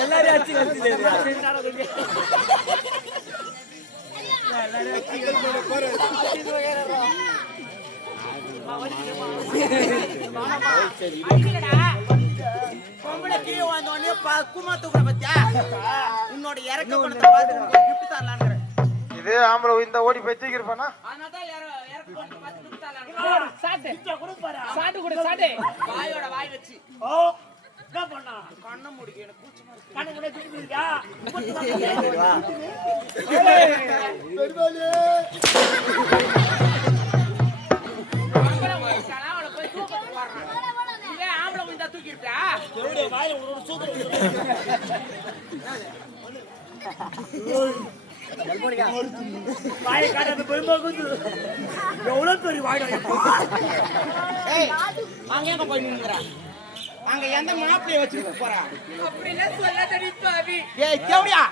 எல்லாரும் அச்சு கழிச்சு இது ஆம்பளை இந்த ஓடி போய் தூக்கிருப்பானா வாய் வச்சு கண்ண முடிக்க ஆம்பளை முடிஞ்சா தூக்கிருப்பா வாயை காட்டாத பெரும்பாக்கு எவ்வளவு பெரிய வாய் அங்க போய் நின்னுங்கறா அங்க எந்த மாப்பிளைய வச்சிட்டு போறா அப்படினா சொல்லாதடி பாவி ஏய் கேவடியா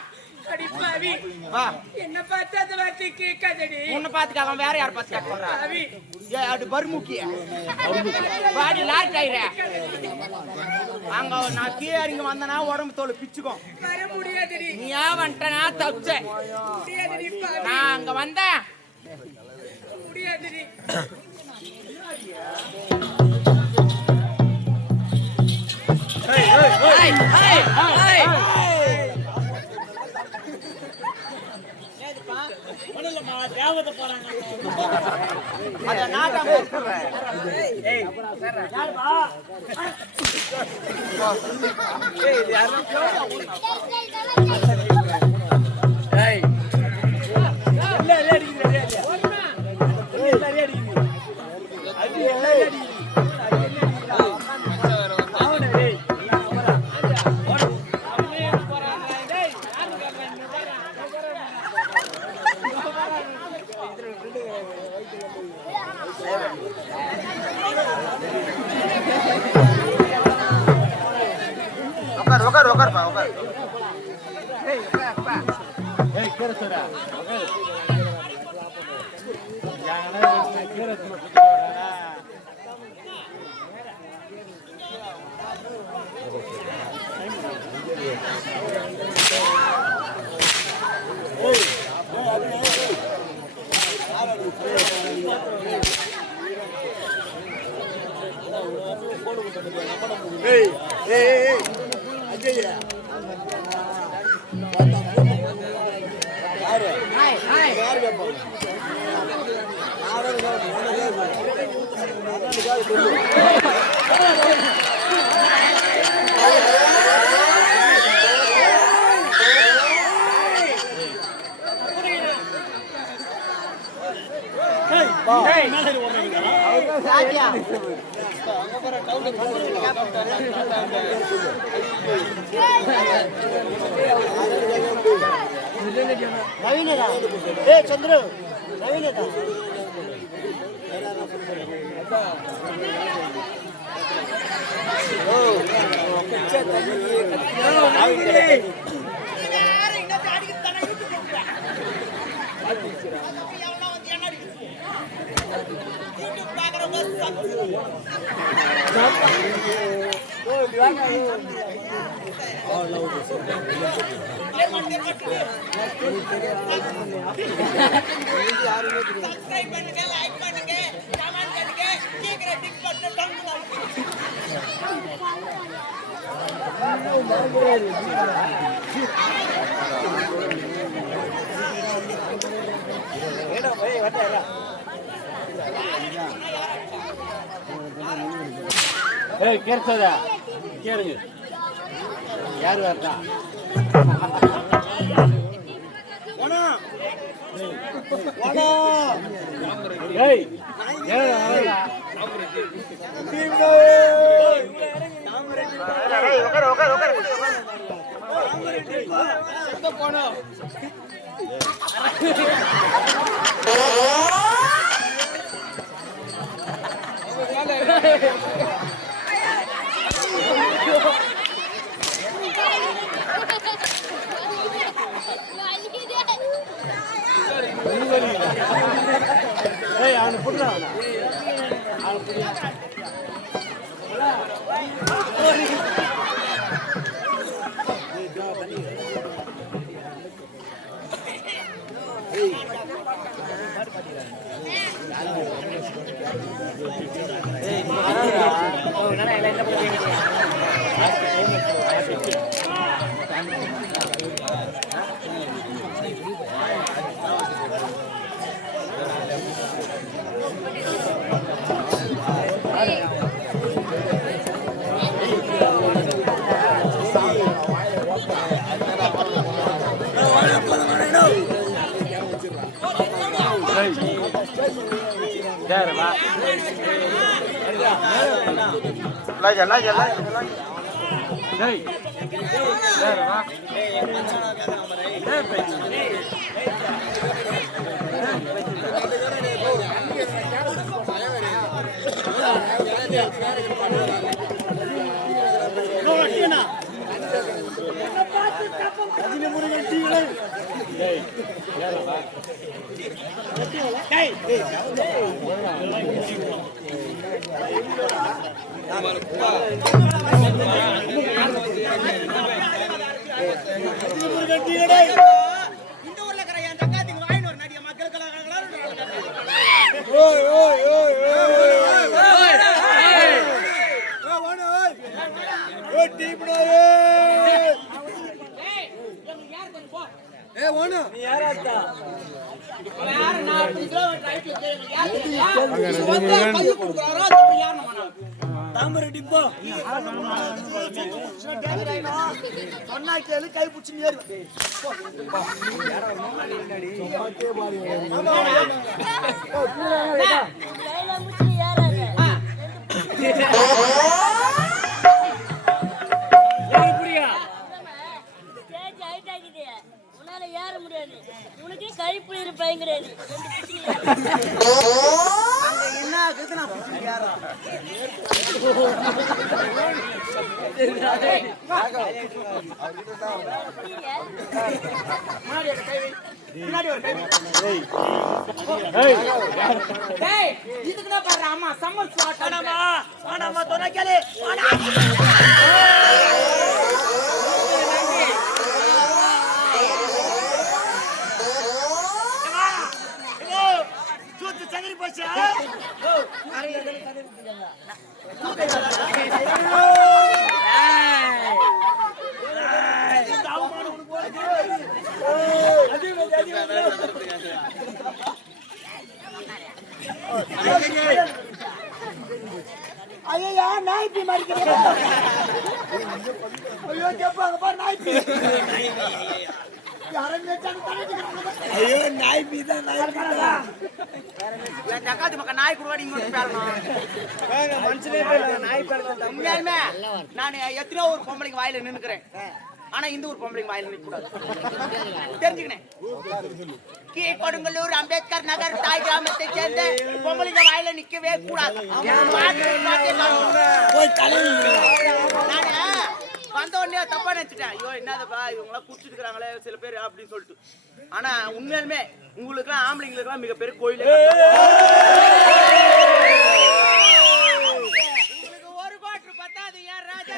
அடி பாவி வா என்ன பார்த்து அந்த வார்த்தை கேட்காதடி உன்னை பார்த்து கேட்காம வேற யார் பார்த்து கேட்க போறா பாவி ஏய் அது பர்முக்கிய வாடி லாட் ஆயிரே அங்க நான் கீழ வந்தனா உடம்பு தோல் பிச்சுக்கும் வர முடியாதுடி நீ வந்துட்டனா தப்சே முடியாதுடி பாவி நான் அங்க வந்தேன் முடியாதுடி Hey, hey, hey, hey, hey. ஒண்ணுலமா தேவத போறாங்க அத நாடா போறேன் ஏய் யாருமா ஏய் யாரோ ஏய் இல்ல அடிக்குது இல்ல அடிக்குது அது இல்ல அடிக்குது Okar, Pak, okar. Hei, Pak. Hei, kira sudah. Okar. Jangan kira cuma Hey, hey, aja ya. Hai, hai. நவீனதா ஏய் சந்திரு நவீனதா ஓ பிச்சை தண்ணி நவீனதே யார் இந்த தாடிக்கு தண்ணி ஊத்தி போடுறா ஆதிச்சுடா எவனா வந்து என்ன அடிக்குது யூடியூப் பாக்குறவங்க ஓ வாங்க ஓ லவ் சப்ஸ்கிரைப் பண்ணுங்க லைக் பண்ணுங்க கமெண்ட் பண்ணுங்க கீழே டிக் பண்ணி டங்கு ஏடா போய் வட்டேடா ஏய் கேர்சதா கேளுங்க யார் வரதா வாடா ஏய் ஏடா Hey, okar. இந்த ஊர்ல இருக்கிற என் தக்காத்துக்கு வாங்கிட்டு ஒரு நடிகை மக்களுக்கு தாமரை டிப்போ சொன்னா கேளு கை பிடிச்சி ஏறி ஏற முடியாது உனக்கு கைப்புளி இருப்பேன் கிடையாது என்ன ஆகுது நான் இதுக்குதான் பாரு அம்மா சம்மர் ஸ்வாட் ஆனாமா சொன்னா கேளு சங்கரி போச்சா ஐயா நாய்ப்பி மாறிக்கிறேன் ஐயோ கேட்பாங்க பாரு நாய்ப்பி ஐயோ நாய்ப்பி தான் தக்காத்தி மக்கள் நாய் குடுவாடி உண்மையாலுமே நான் எத்தனையோ ஒரு பொம்பளைக்கு வாயில நின்னுக்கிறேன் ஆனா இந்த ஒரு பொம்பளைக்கு வாயில நிக்க கூடாது தெரிஞ்சுக்கினேன் கே கொடுங்கல்லூர் அம்பேத்கர் நகர் தாய் கிராமத்தை சேர்ந்த பொம்பளைங்க வாயில நிக்கவே கூடாது வந்த உடனே தப்பா நினைச்சிட்டேன் ஐயோ என்னதப்பா இவங்க குடிச்சிட்டு இருக்கிறாங்களே சில பேர் அப்படின்னு சொல்லிட்டு ஆனா உண்மையாலுமே உங்களுக்கு எல்லாம் ஆம்பளைங்களுக்கு எல்லாம் மிகப்பெரிய கோயில் உங்களுக்கு ஒரு கோட்டர் பத்தாது ஏன் ராஜா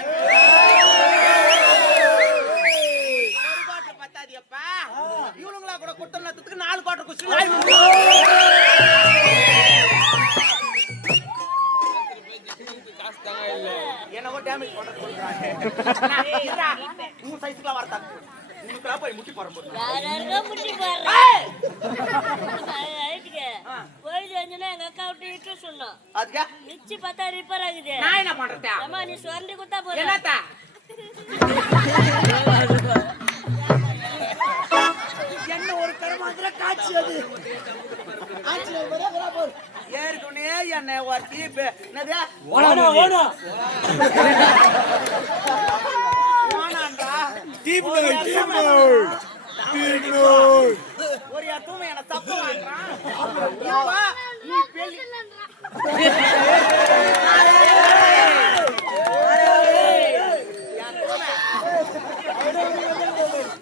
ஒரு கோட்டர் பத்தாது அப்பா இவனுங்களா கூட குத்தனத்துக்கு 4 கோட்டர் குடிச்சு என்னவோ டேமேஜ் பண்ண சொல்றாங்க உங்க சைஸ்க்குலாம் வரதா உங்களுக்குலாம் போய் முட்டி போற போறோம் முட்டி போயிட்டு வந்தா எங்க அக்கா விட்டு விட்டு சொன்னோம் அதுக்கா மிச்சி பார்த்தா ரிப்பேர் ஆகுது நான் என்ன பண்றதா அம்மா நீ சுரண்டி குத்தா போற என்னத்தா என்ன ஒரு கர்மாந்திர காட்சி அது ஆட்சில வரா போற ஏற்கனவே என்ன ஒருத்தி என்னது ஓடா ஓடா ஓனான்றா டீம் ஒரு யாத்துமே என்ன தப்பு வாங்குறான் இப்ப நீ பெல்லி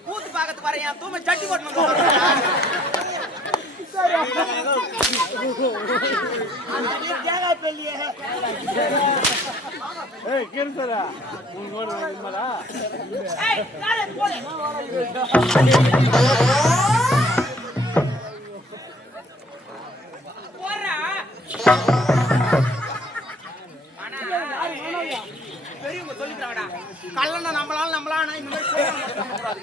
கூத்து பாக்கத்து பாரு என் தூமை சட்டி போட்டு ஏய் கேளுடா உங்க ஓட இல்லடா ஏய் காலே போடு போறா ஆனா பெரியவங்க சொல்லிட்டாங்கடா கல்லன நம்மளால இந்த மாதிரி சொல்லக்கூடாது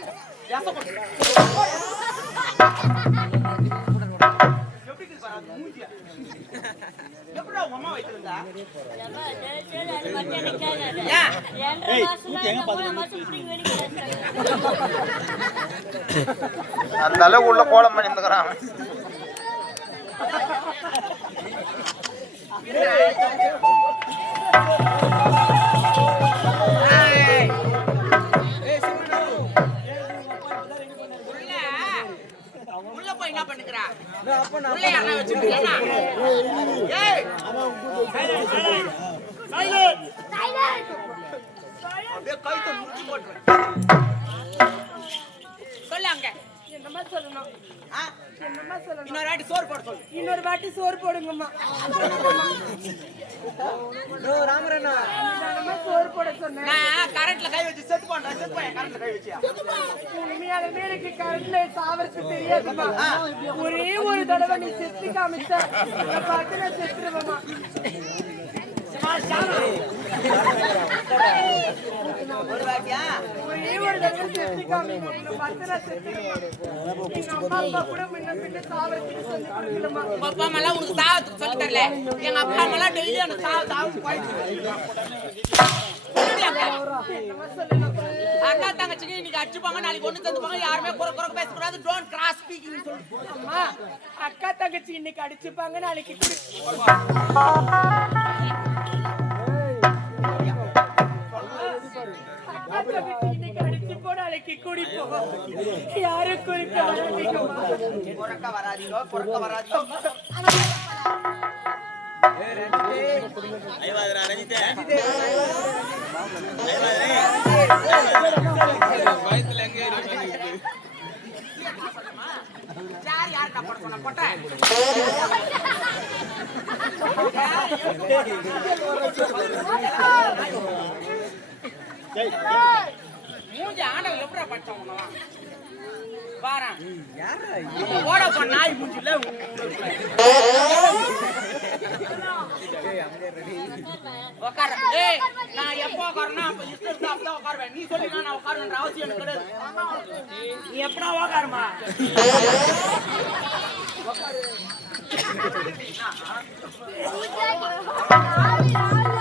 எப்படி இருக்கு பாரு மூஞ்சியா எப்படா உங்க அம்மா வைத்திருந்தா அது மட்டும் எனக்கு கேட்காது. ஏன் 2.5 மாசம் 3 மாசம் இப்படி வெளியே அந்த அளவுக்கு உள்ள கோலம் பண்ணி இருந்துக்கிறான் உள்ள போய் என்ன பண்ணுகிறா உள்ள யாரா வச்சிருக்கீங்களா ஏய் அப்படியே கைத்த முடிச்சு போட்டுறேன் சொல்லு அங்க என்னமா சொல்லணும் ஆ? என்னமா சொல்லணும் இன்னொரு வாட்டி சோறு போட சொல்லு இன்னொரு வாட்டி சோறு போடுங்கம்மா ராமரண்ணா சோறு போட சொன்னேன் நான் கரண்ட்ல கை வச்சு செத்து போறேன் கரண்ட்ல கை வச்சியா உண்மையாலுமே எனக்கு கரண்ட்ல சாவருக்கு தெரியாதுமா ஒரே ஒரு தடவை நீ செத்து காமிச்ச பார்த்து நான் செத்துருவேம்மா ஒரு வாட்டியா ஒரே ஒரு தடவை செத்து காமிக்கணும் பார்த்து நான் செத்துருவேன் எங்க அம்மா அப்பா கூட முன்ன பின்ன சாவருக்கு சொல்லி கொடுக்கலமா உங்க அப்பா அம்மா எல்லாம் உனக்கு சாவத்துக்கு சொல்லி தரல எங்க அப்பா அம்மா எல்லாம் டெய்லி எனக்கு சாவு என்னமா சொல்லணும் அக்கா தங்கச்சிக்கு இன்னைக்கு அடிச்சுப்பாங்க நாளைக்கு ஒண்ணு தந்துப்பாங்க யாருமே குறை பேசக்கூடாது டோன்ட் கிராஸ் ஸ்பீக்கிங் சொல்லு அம்மா அக்கா தங்கச்சி இன்னைக்கு அடிச்சுப்பாங்க நாளைக்கு அக்கா தங்கச்சி இன்னைக்கு அடிச்சுப்போ நாளைக்கு குடிப்போம் யாரும் குடிக்க வராதீங்கம்மா குறக்க வராதீங்க யார் கப்பட சொன்ன கொட்டை மூஞ்சி ஆண்டவன் எப்படா படிச்சான் உன்னலாம் பாரேன் ஓட போன நாய் மூஞ்சில உட்கார ஏய் நான் எப்போ உட்காரனா அப்ப இஷ்டம் தான் உட்காருவேன் நீ சொல்லி நான் உட்காரணுன்ற அவசியம் எனக்கு கிடையாது நீ எப்படா உட்காருமா வெளியே